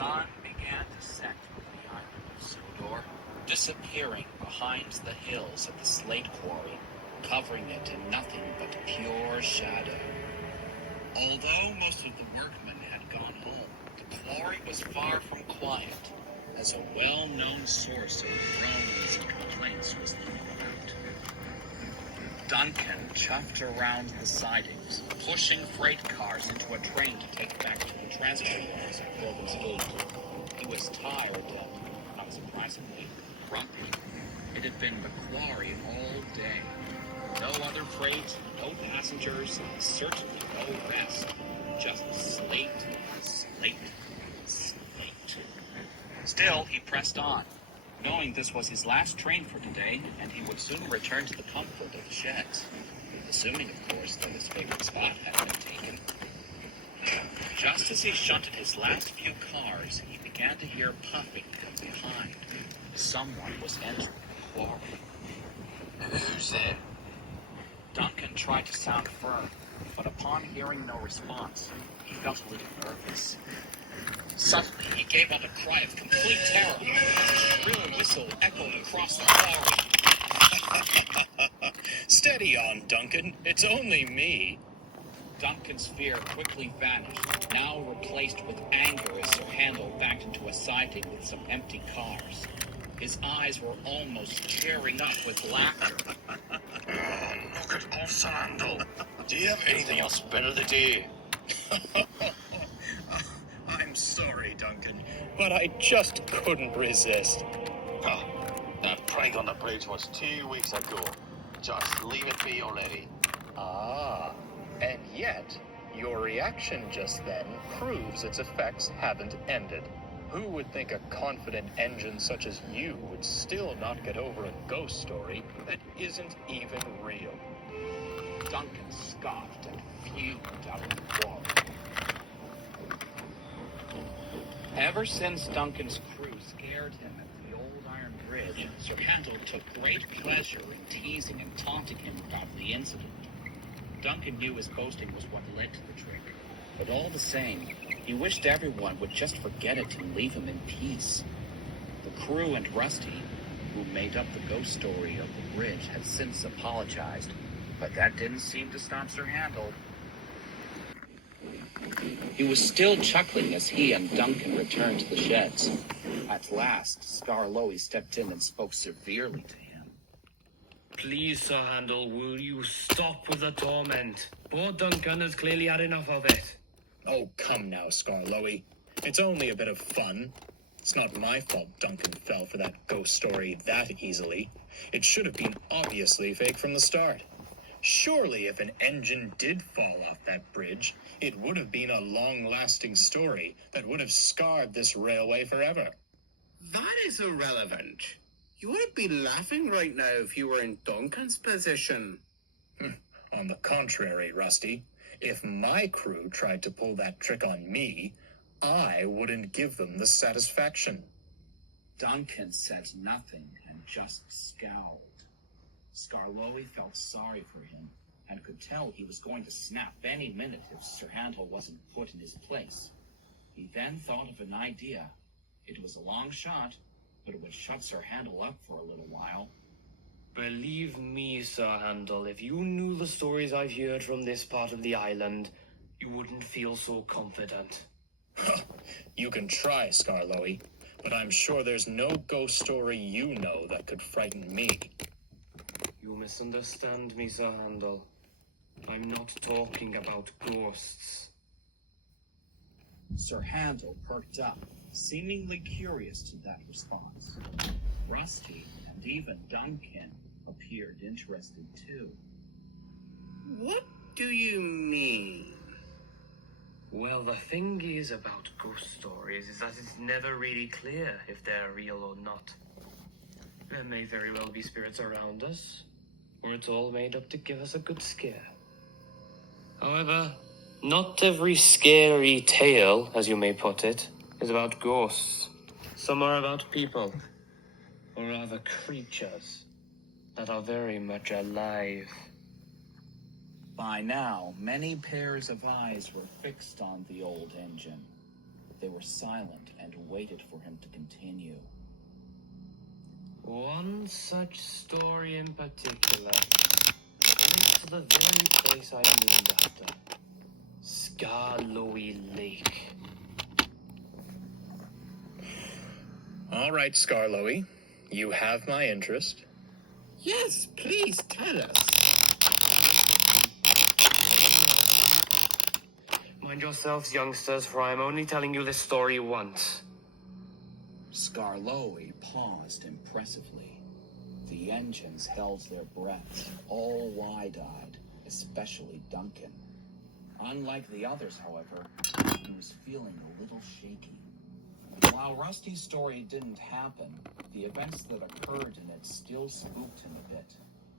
sun began to set on the island of Sodor, disappearing behind the hills of the slate quarry, covering it in nothing but pure shadow. Although most of the workmen had gone home, the quarry was far from quiet, as a well-known source of groans and complaints was looking about. Duncan chuffed around the sidings, pushing freight cars into a train to take back to the transport office at Grover's Gate. He was tired and, not surprisingly, grumpy. It had been the quarry all day. No other freight, no passengers, and certainly no rest. Just slate, slate, slate. Still, he pressed on, knowing this was his last train for today, and he would soon return to the comfort of the sheds. Assuming, of course, that his favorite spot had been taken. Just as he shunted his last few cars, he began to hear puffing from behind. Someone was entering the quarry. Who's there? Duncan tried to sound firm, but upon hearing no response, he felt a little nervous. Suddenly, he gave out a cry of complete terror as a shrill whistle echoed across the quarry. Steady on, Duncan. It's only me. Duncan's fear quickly vanished, now replaced with anger as Sir Handel backed into a siding with some empty cars. His eyes were almost tearing up with laughter. Look at old Sir Handel. Do you have anything else better to do? I'm sorry, Duncan, but I just couldn't resist. Oh, that prank on the bridge was 2 weeks ago. Just leave it be already. Ah, and yet, your reaction just then proves its effects haven't ended. Who would think a confident engine such as you would still not get over a ghost story that isn't even real? Duncan scoffed and fumed out of the quarry. Ever since Duncan's crew scared him at the old iron bridge, Sir Handel took great pleasure in teasing and taunting him about the incident. Duncan knew his boasting was what led to the trick, but all the same, he wished everyone would just forget it and leave him in peace. The crew and Rusty, who made up the ghost story of the bridge, had since apologized, but that didn't seem to stop Sir Handel. He was still chuckling as he and Duncan returned to the sheds. At last, Skarloey stepped in and spoke severely to him. Please, Sir Handel, will you stop with the torment? Poor Duncan has clearly had enough of it. Oh, come now, Skarloey. It's only a bit of fun. It's not my fault Duncan fell for that ghost story that easily. It should have been obviously fake from the start. Surely if an engine did fall off that bridge, it would have been a long-lasting story that would have scarred this railway forever. That is irrelevant. You would be laughing right now if you were in Duncan's position. On the contrary, Rusty, if my crew tried to pull that trick on me, I wouldn't give them the satisfaction. Duncan said nothing and just scowled. Skarloey felt sorry for him and could tell he was going to snap any minute if Sir Handel wasn't put in his place. He then thought of an idea. It was a long shot, but it would shut Sir Handel up for a little while. Believe me, Sir Handel, if you knew the stories I've heard from this part of the island, you wouldn't feel so confident. You can try, Skarloey, but I'm sure there's no ghost story you know that could frighten me. You misunderstand me, Sir Handel. I'm not talking about ghosts. Sir Handel perked up, seemingly curious to that response. Rusty and even Duncan appeared interested too. What do you mean? Well, the thing is about ghost stories is that it's never really clear if they're real or not. There may very well be spirits around us, or it's all made up to give us a good scare. However, not every scary tale, as you may put it, is about ghosts. Some are about people, or rather creatures, that are very much alive. By now, many pairs of eyes were fixed on the old engine. They were silent and waited for him to continue. One such story in particular leads to the very place I'm named after. Skarloey Lake. All right, Skarloey. You have my interest. Yes, please tell us. Mind yourselves, youngsters, for I am only telling you this story once. Skarloey paused impressively. The engines held their breaths, all wide-eyed, especially Duncan. Unlike the others, however, he was feeling a little shaky. While Rusty's story didn't happen, the events that occurred in it still spooked him a bit.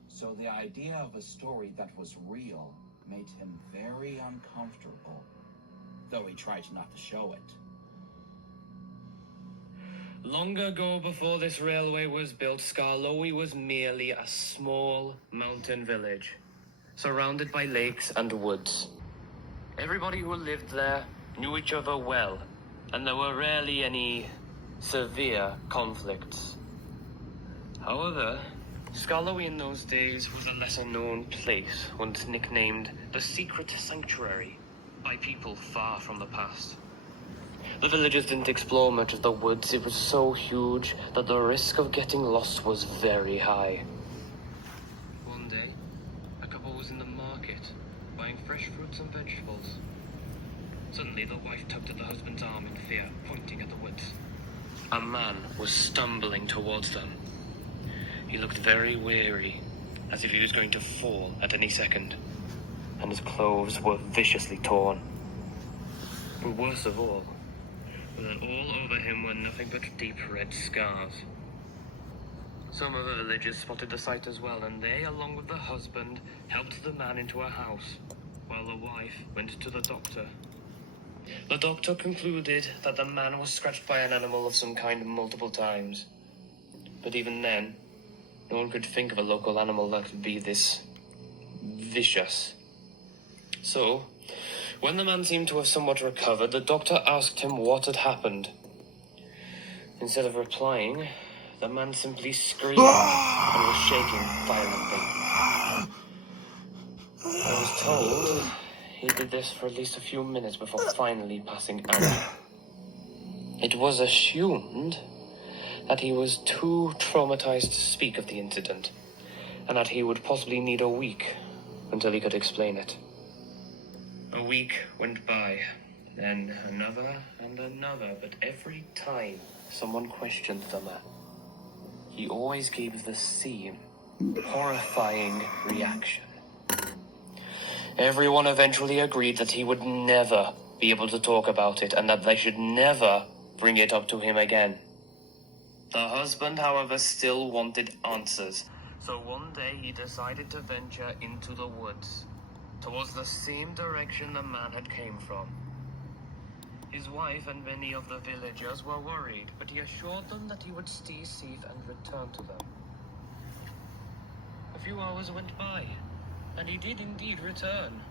So the idea of a story that was real made him very uncomfortable, though he tried not to show it. Long ago, before this railway was built, Skarloey was merely a small mountain village, surrounded by lakes and woods. Everybody who lived there knew each other well, and there were rarely any severe conflicts. However, Skarloey in those days was a lesser-known place, once nicknamed the Secret Sanctuary by people far from the past. The villagers didn't explore much of the woods. It was so huge that the risk of getting lost was very high. One day, a couple was in the market, buying fresh fruits and vegetables. Suddenly, the wife tugged at the husband's arm in fear, pointing at the woods. A man was stumbling towards them. He looked very weary, as if he was going to fall at any second, and his clothes were viciously torn. But worst of all, was that all over him were nothing but deep red scars. Some of the villagers spotted the sight as well, and they, along with the husband, helped the man into a house, while the wife went to the doctor. The doctor concluded that the man was scratched by an animal of some kind multiple times. But even then, no one could think of a local animal that could be this vicious. So, when the man seemed to have somewhat recovered, the doctor asked him what had happened. Instead of replying, the man simply screamed and was shaking violently. I was told he did this for at least a few minutes before finally passing out. It was assumed that he was too traumatized to speak of the incident, and that he would possibly need a week until he could explain it. A week went by, then another and another, but every time someone questioned the man, he always gave the same horrifying reaction. Everyone eventually agreed that he would never be able to talk about it, and that they should never bring it up to him again. The husband, however, still wanted answers, so one day he decided to venture into the woods, towards the same direction the man had came from. His wife and many of the villagers were worried, but he assured them that he would stay safe and return to them. A few hours went by, and he did indeed return.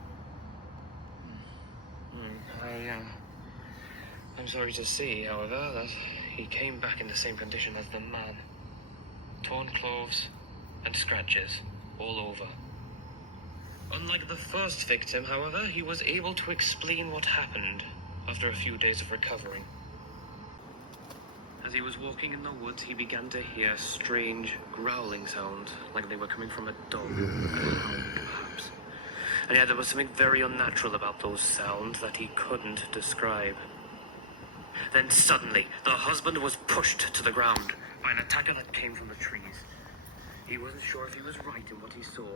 I'm sorry to see, however, that he came back in the same condition as the man. Torn clothes and scratches all over. Unlike the first victim, however, he was able to explain what happened after a few days of recovering. As he was walking in the woods, he began to hear strange growling sounds, like they were coming from a dog, perhaps. And yet there was something very unnatural about those sounds that he couldn't describe. Then suddenly, the husband was pushed to the ground by an attacker that came from the trees. He wasn't sure if he was right in what he saw,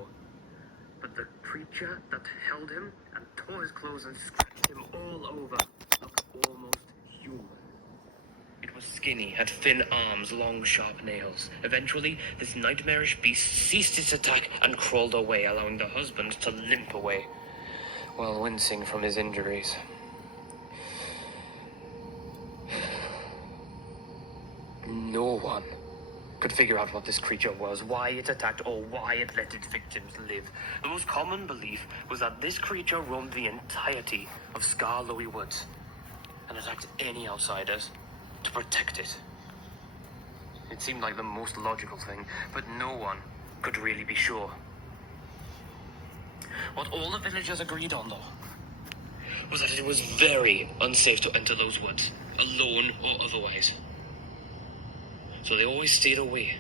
but the creature that held him and tore his clothes and scratched him all over looked almost human. It was skinny, had thin arms, long, sharp nails. Eventually, this nightmarish beast ceased its attack and crawled away, allowing the husband to limp away, while wincing from his injuries. No one could figure out what this creature was, why it attacked, or why it let its victims live. The most common belief was that this creature roamed the entirety of Skarloey Woods, and and attacked any outsiders to protect it. It seemed like the most logical thing, but no one could really be sure. What all the villagers agreed on, though, was that it was very unsafe to enter those woods, alone or otherwise. So they always stayed away,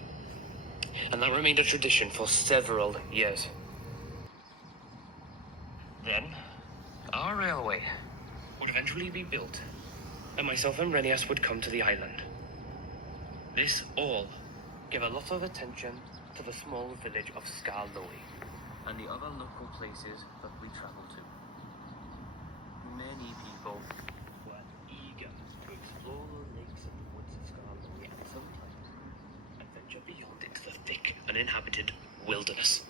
and that remained a tradition for several years. Then, our railway would eventually be built, and myself and Renias would come to the island. This all gave a lot of attention to the small village of Skarloey and the other local places that we traveled to. Many people were eager to explore the lakes and the woods of Skarloey and sometimes adventure beyond into the thick, uninhabited wilderness.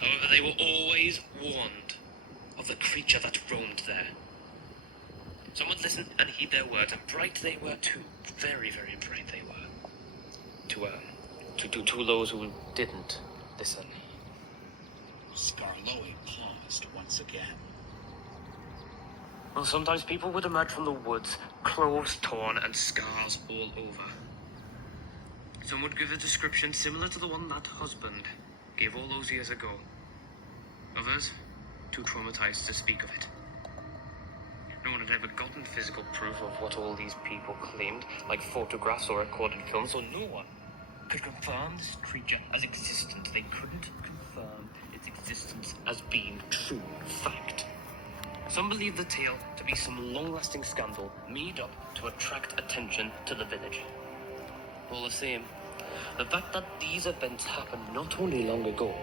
However, they were always warned of the creature that roamed there. Some would listen and heed their words, and bright they were too. Very, very bright they were. To those who didn't listen. Skarloey paused once again. Well, sometimes people would emerge from the woods, clothes torn and scars all over. Some would give a description similar to the one that husband gave all those years ago. Others, too traumatized to speak of it. No one had ever gotten physical proof of what all these people claimed, like photographs or recorded films, so no one could confirm this creature as existent. They couldn't confirm its existence as being true fact. Some believed the tale to be some long-lasting scandal made up to attract attention to the village. All the same, the fact that these events happened not only long ago,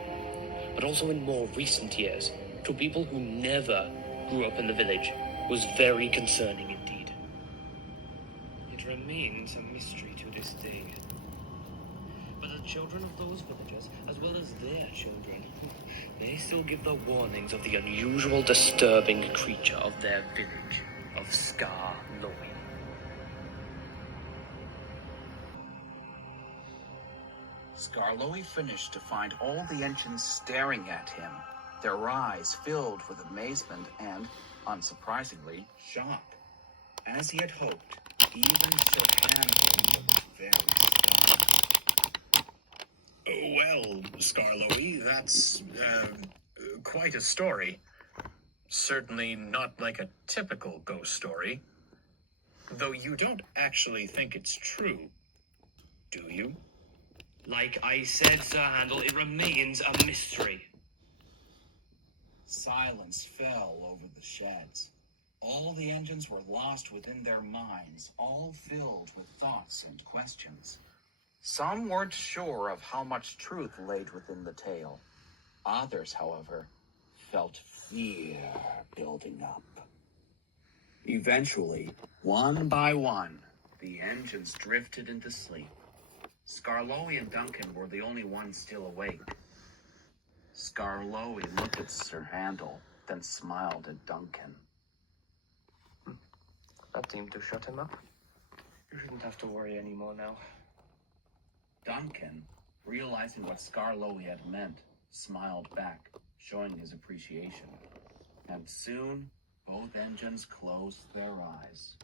but also in more recent years, to people who never grew up in the village, was very concerning indeed. It remains a mystery to this day. But the children of those villagers, as well as their children, they still give the warnings of the unusual, disturbing creature of their village of Skarloey. Skarloey finished to find all the engines staring at him, their eyes filled with amazement and, unsurprisingly, shock. As he had hoped, even Sir Hannibal looked very stunned. Well, Skarloey, that's, quite a story. Certainly not like a typical ghost story. Though you don't actually think it's true, do you? Like I said, Sir Handel, it remains a mystery. Silence fell over the sheds. All the engines were lost within their minds, all filled with thoughts and questions. Some weren't sure of how much truth laid within the tale. Others, however, felt fear building up. Eventually, one by one, the engines drifted into sleep. Skarloey and Duncan were the only ones still awake. Skarloey looked at Sir Handel, then smiled at Duncan. That seemed to shut him up. You shouldn't have to worry anymore now. Duncan, realizing what Skarloey had meant, smiled back, showing his appreciation. And soon, both engines closed their eyes.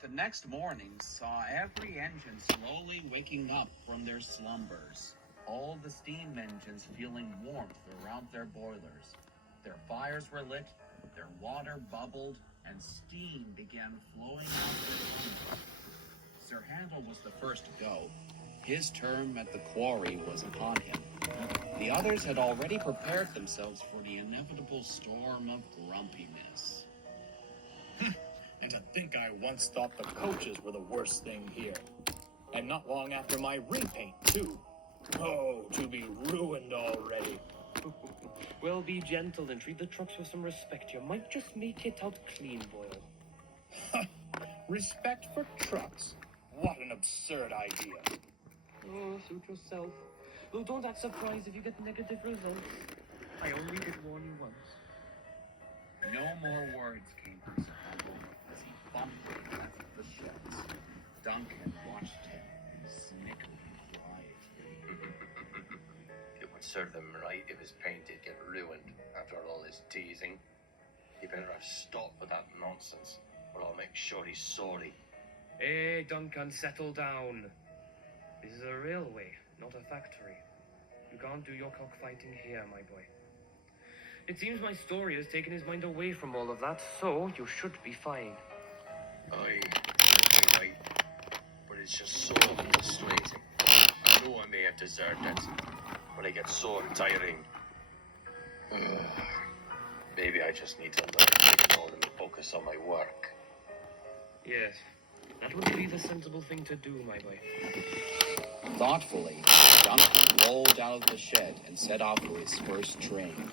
The next morning saw every engine slowly waking up from their slumbers. All the steam engines feeling warmth around their boilers. Their fires were lit, their water bubbled, and steam began flowing out their chambers. Sir Handel was the first to go. His term at the quarry was upon him. The others had already prepared themselves for the inevitable storm of grumpiness. And to think I once thought the coaches were the worst thing here. And not long after my repaint, too. Oh, to be ruined already. Well, be gentle and treat the trucks with some respect. You might just make it out clean, Boyle. Respect for trucks? What an absurd idea. Oh, suit yourself. Well, don't act surprised if you get negative results. I only did warn you once. No more words came from Sir Handel as he bumped past the sheds. Duncan watched him and snickered quietly. It was served him right if his paint did get ruined after all his teasing. He better have stopped with that nonsense, or I'll make sure he's sorry. Hey, Duncan, settle down. This is a railway, not a factory. You can't do your cockfighting here, my boy. It seems my story has taken his mind away from all of that, so you should be fine. Aye, you're right. But it's just so frustrating. I know I may have deserved it, but I get so tiring. Maybe I just need to learn to ignore them and focus on my work. Yes, that would be the sensible thing to do, my boy. Thoughtfully, Duncan rolled out of the shed and set off for his first train.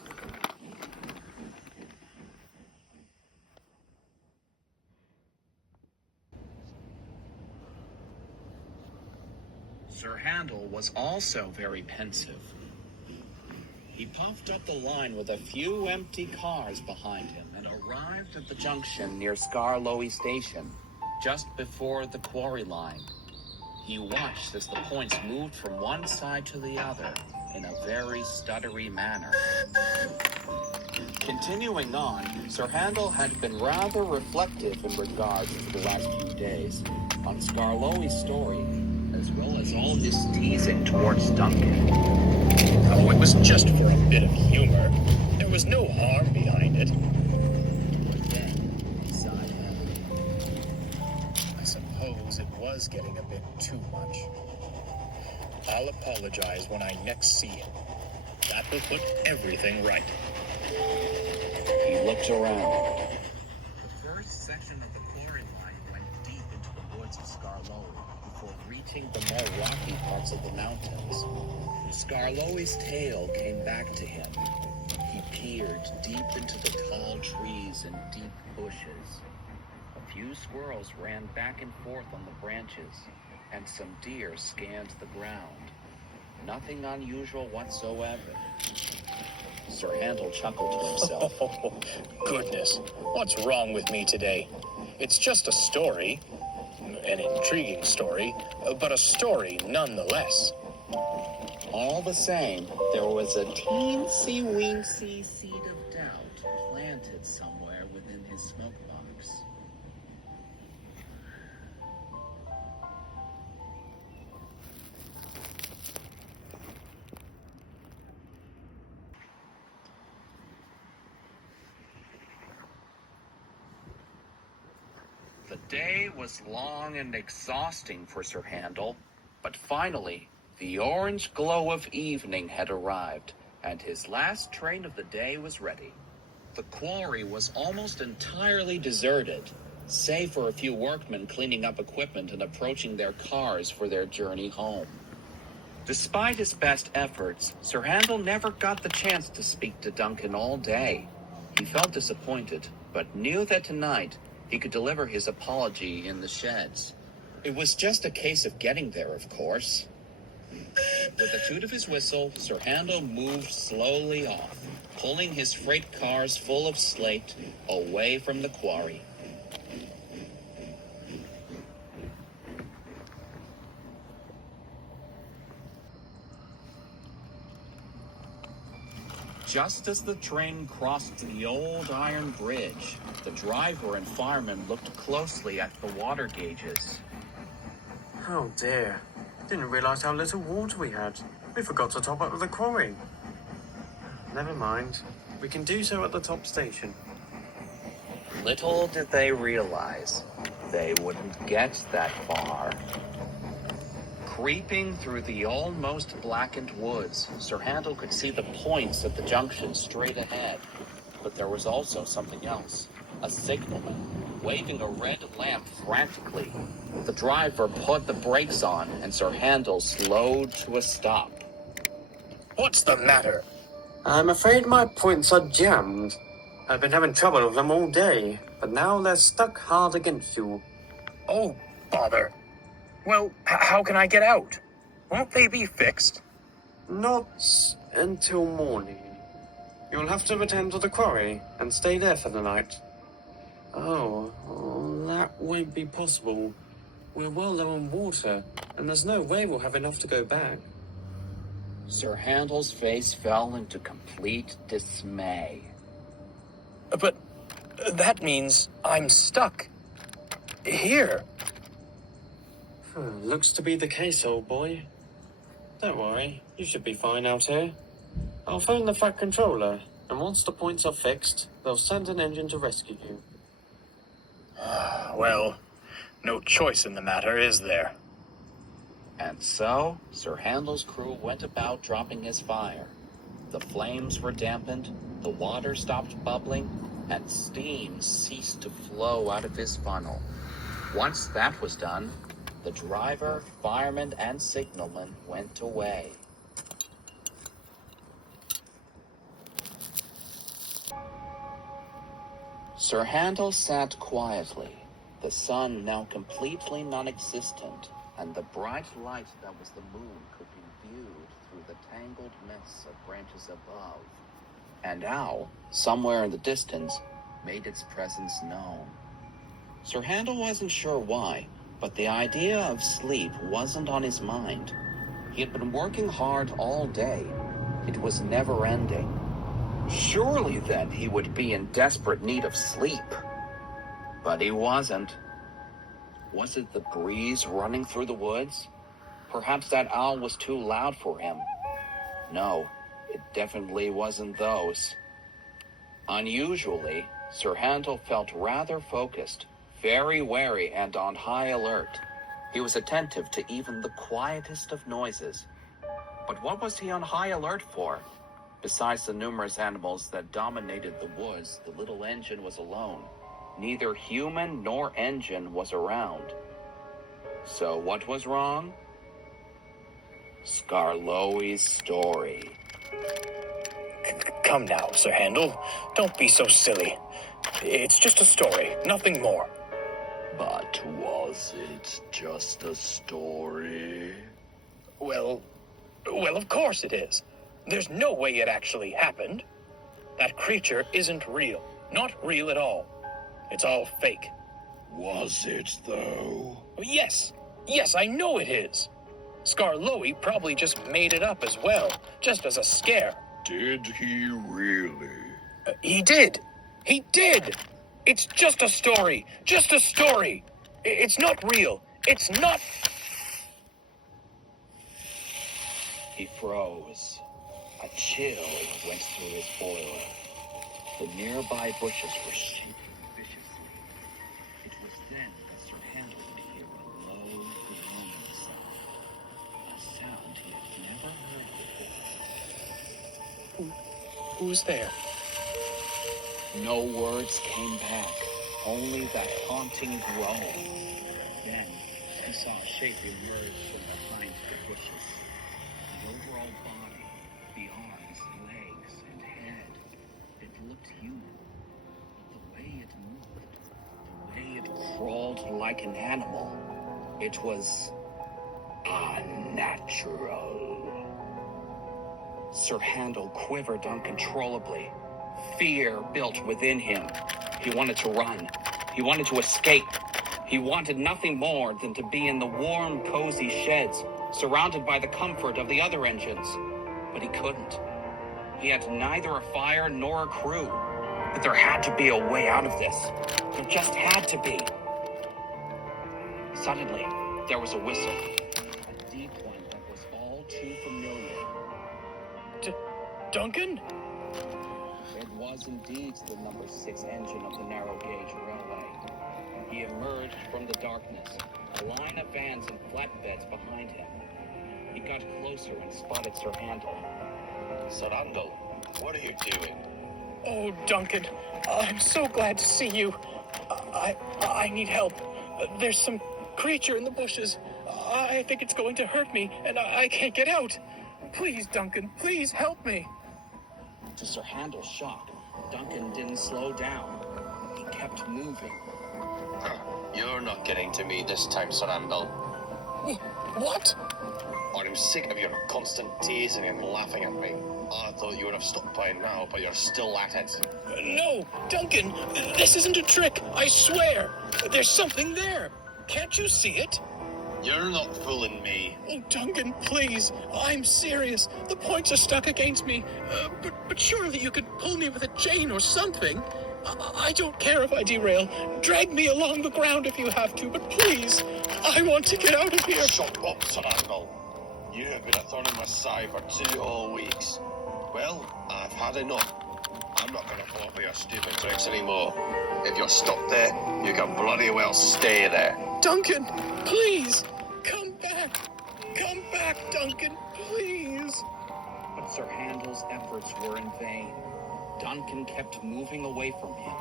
Sir Handel was also very pensive. He puffed up the line with a few empty cars behind him and arrived at the junction near Skarloey Station, just before the quarry line. He watched as the points moved from one side to the other in a very stuttery manner. Continuing on, Sir Handel had been rather reflective in regards to the last few days on Skarloey's story, as well as all his teasing towards Duncan. Oh, it was just for a bit of humor. There was no harm behind it. But then, he sighed heavily. I suppose it was getting a bit too much. I'll apologize when I next see him. That will put everything right. He looked around. The first section of the quarry line went deep into the woods of Skarloey before reaching the more rocky parts of the mountains. Skarloey's tail came back to him. He peered deep into the tall trees and deep bushes. A few squirrels ran back and forth on the branches, and some deer scanned the ground. Nothing unusual whatsoever. Sir Handel chuckled to himself. Oh, goodness. What's wrong with me today? It's just a story. An intriguing story, but a story nonetheless. All the same, there was a teensy-weensy seed of doubt planted somewhere within his smoke box. The day was long and exhausting for Sir Handel, but finally, the orange glow of evening had arrived, and his last train of the day was ready. The quarry was almost entirely deserted, save for a few workmen cleaning up equipment and approaching their cars for their journey home. Despite his best efforts, Sir Handel never got the chance to speak to Duncan all day. He felt disappointed, but knew that tonight he could deliver his apology in the sheds. It was just a case of getting there, of course. With a toot of his whistle, Sir Handel moved slowly off, pulling his freight cars full of slate away from the quarry. Just as the train crossed the old iron bridge, the driver and fireman looked closely at the water gauges. Oh dear. Didn't realise how little water we had. We forgot to top up the quarry. Never mind. We can do so at the top station. Little did they realize they wouldn't get that far. Creeping through the almost blackened woods, Sir Handel could see the points at the junction straight ahead. But there was also something else. A signalman, waving a red lamp frantically. The driver put the brakes on, and Sir Handel slowed to a stop. What's the matter? I'm afraid my points are jammed. I've been having trouble with them all day, but now they're stuck hard against you. Oh, bother. Well, how can I get out? Won't they be fixed? Not until morning. You'll have to return to the quarry and stay there for the night. Oh, that won't be possible. . We're well low on water, and there's no way we'll have enough to go back. Sir Handel's face fell into complete dismay. But that means I'm stuck. Here. Looks to be the case, old boy. Don't worry, you should be fine out here. I'll phone the Fat Controller, and once the points are fixed, they'll send an engine to rescue you. Well, no choice in the matter, is there? And so, Sir Handel's crew went about dropping his fire. The flames were dampened, the water stopped bubbling, and steam ceased to flow out of his funnel. Once that was done, the driver, fireman, and signalman went away. Sir Handel sat quietly, the sun now completely non-existent, and the bright light that was the moon could be viewed through the tangled mess of branches above. An owl, somewhere in the distance, made its presence known. Sir Handel wasn't sure why, but the idea of sleep wasn't on his mind. He had been working hard all day. It was never-ending. Surely then he would be in desperate need of sleep. But he wasn't. Was it the breeze running through the woods? Perhaps that owl was too loud for him. No, it definitely wasn't those. Unusually, Sir Handel felt rather focused, very wary and on high alert. He was attentive to even the quietest of noises. But what was he on high alert for? Besides the numerous animals that dominated the woods, the little engine was alone. Neither human nor engine was around. So what was wrong? Skarloey's story. Come now, Sir Handel. Don't be so silly. It's just a story, nothing more. But was it just a story? Well, of course it is. There's no way it actually happened. That creature isn't real. Not real at all. It's all fake. Was it, though? Yes, I know it is. Skarloey probably just made it up as well, just as a scare. Did he really? He did! It's just a story! It's not real! It's not... He froze. A chill went through his boiler. The nearby bushes were shaking viciously. It was then that Sir Handel could hear a low, groaning sound. A sound he had never heard before. Who's there? No words came back, only that haunting groan. Then he saw a shape emerge from behind the bushes. The overall body, the arms, legs, and head. It looked human. But the way it moved, the way it crawled like an animal, it was unnatural. Sir Handel quivered uncontrollably. Fear built within him. He wanted to run. He wanted to escape. He wanted nothing more than to be in the warm, cozy sheds, surrounded by the comfort of the other engines. But he couldn't. He had neither a fire nor a crew. But there had to be a way out of this. There just had to be. Suddenly, there was a whistle. A deep one that was all too familiar. Duncan? It was indeed the number 6 engine of the narrow gauge railway. He emerged from the darkness, a line of vans and flatbeds behind him. He got closer and spotted Sir Handel. Sir Handel, what are you doing? Oh, Duncan, I'm so glad to see you. I need help. There's some creature in the bushes. I think it's going to hurt me, and I can't get out. Please, Duncan, please help me. To Sir Handel's shock, Duncan didn't slow down. He kept moving. You're not getting to me this time, Sir Handel. What? I'm sick of your constant teasing and laughing at me. I thought you would have stopped by now, but you're still at it. No, Duncan, this isn't a trick, I swear. There's something there. Can't you see it? You're not fooling me. Oh, Duncan, please. I'm serious. The points are stuck against me. But surely you could pull me with a chain or something. I don't care if I derail. Drag me along the ground if you have to, but please. I want to get out of here. Shut up, Skarloey. You have been a thorn in my side for 2 whole weeks. Well, I've had enough. I'm not going to fall for your stupid tricks anymore. If you're stuck there, you can bloody well stay there. Duncan, please. Come back. Come back, Duncan, please. But Sir Handel's efforts were in vain. Duncan kept moving away from him,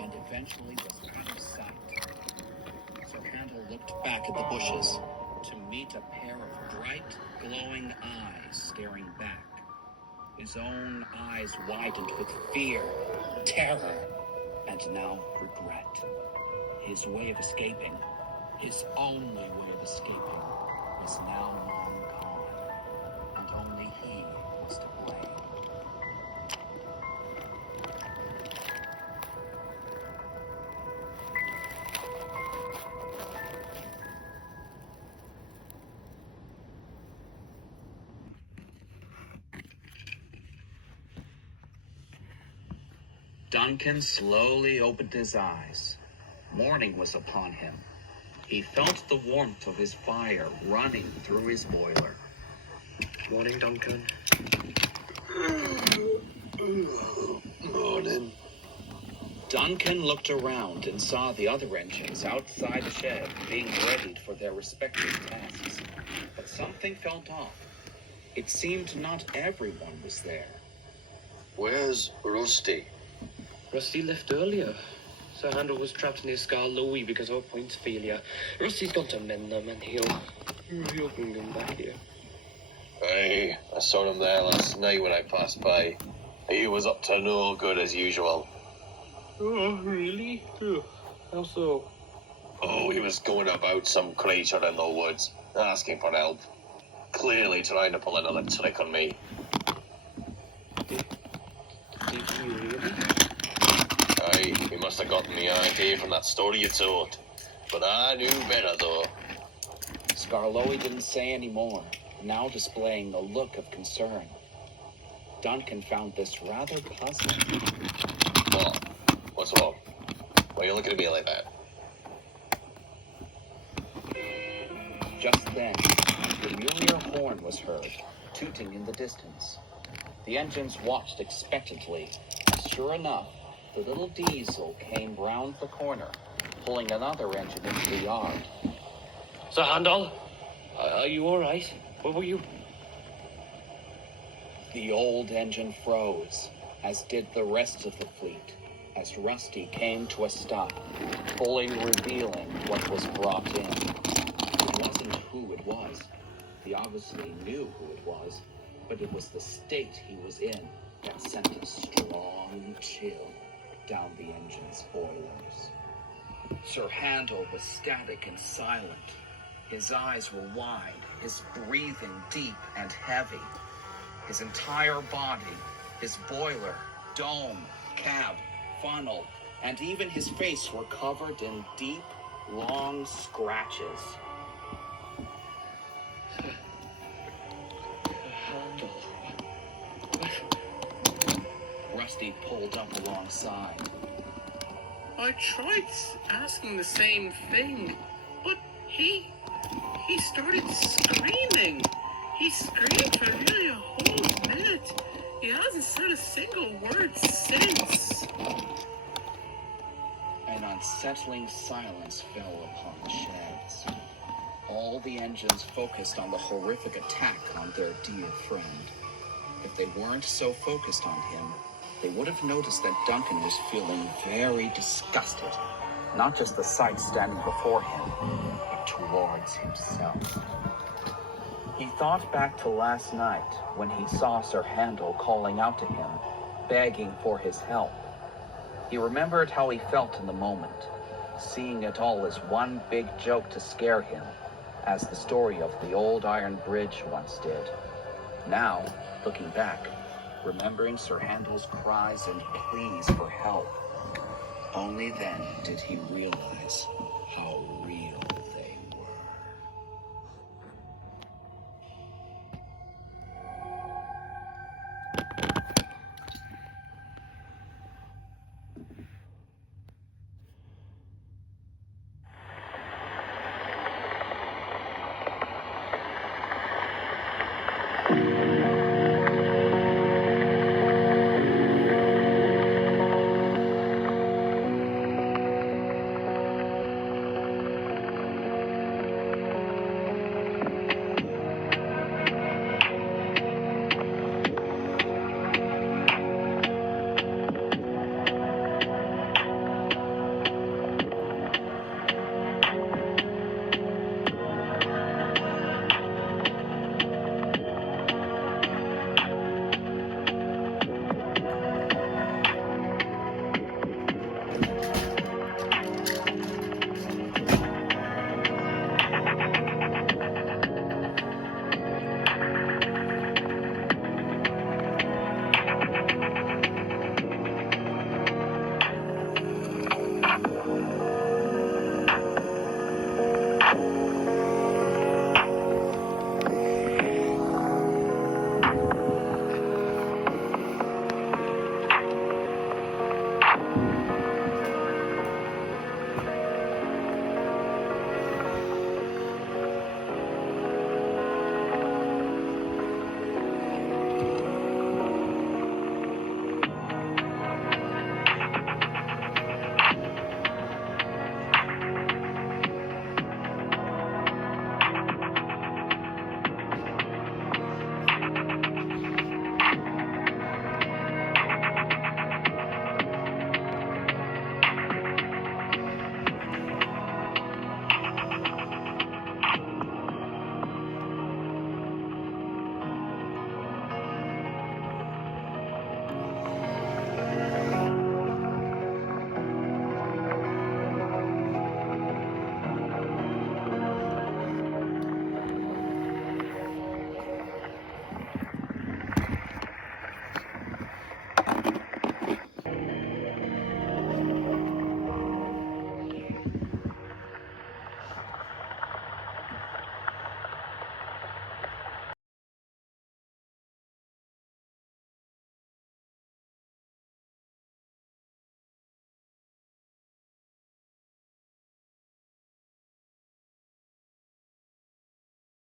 and eventually was out of sight. Sir Handel looked back at the bushes to meet a pair of bright, glowing eyes staring back. His own eyes widened with fear, terror, and now regret. His way of escaping, his only way of escaping, was now long gone, and only he was to blame. Duncan slowly opened his eyes. Morning was upon him. He felt the warmth of his fire running through his boiler. Morning, Duncan. Morning. Duncan looked around and saw the other engines outside the shed being readied for their respective tasks. But something felt off. It seemed not everyone was there. Where's Rusty? Rusty left earlier. Sir Handel was trapped near Skarloey because of a points failure. Rusty's gone to mend them and he'll bring them back here. Aye, I saw him there last night when I passed by. He was up to no good as usual. Oh, really? How so? Oh, he was going about some creature in the woods, asking for help. Clearly trying to pull another trick on me. Did you really? Aye, he must have gotten the idea from that story you told. But I knew better, though. Skarloey didn't say any more, now displaying a look of concern. Duncan found this rather puzzling. What? What's wrong? Why are you looking at me like that? Just then, a familiar horn was heard, tooting in the distance. The engines watched expectantly, and sure enough, the little diesel came round the corner, pulling another engine into the yard. Sir Handel, are you all right? Where were you? The old engine froze, as did the rest of the fleet, as Rusty came to a stop, fully revealing what was brought in. It wasn't who it was. He obviously knew who it was, but it was the state he was in that sent a strong chill down the engine's boilers. Sir Handel was static and silent. His eyes were wide, his breathing deep and heavy. His entire body, his boiler, dome, cab, funnel, and even his face were covered in deep, long scratches. Handel. Rusty pulled up alongside. I tried asking the same thing, but he started screaming. He screamed for nearly a whole minute. He hasn't said a single word since. An unsettling silence fell upon the sheds. All the engines focused on the horrific attack on their dear friend. If they weren't so focused on him, they would have noticed that Duncan was feeling very disgusted. Not just the sight standing before him, but towards himself. He thought back to last night when he saw Sir Handel calling out to him, begging for his help. He remembered how he felt in the moment, seeing it all as one big joke to scare him, as the story of the old iron bridge once did. Now, looking back, remembering Sir Handel's cries and pleas for help, only then did he realize how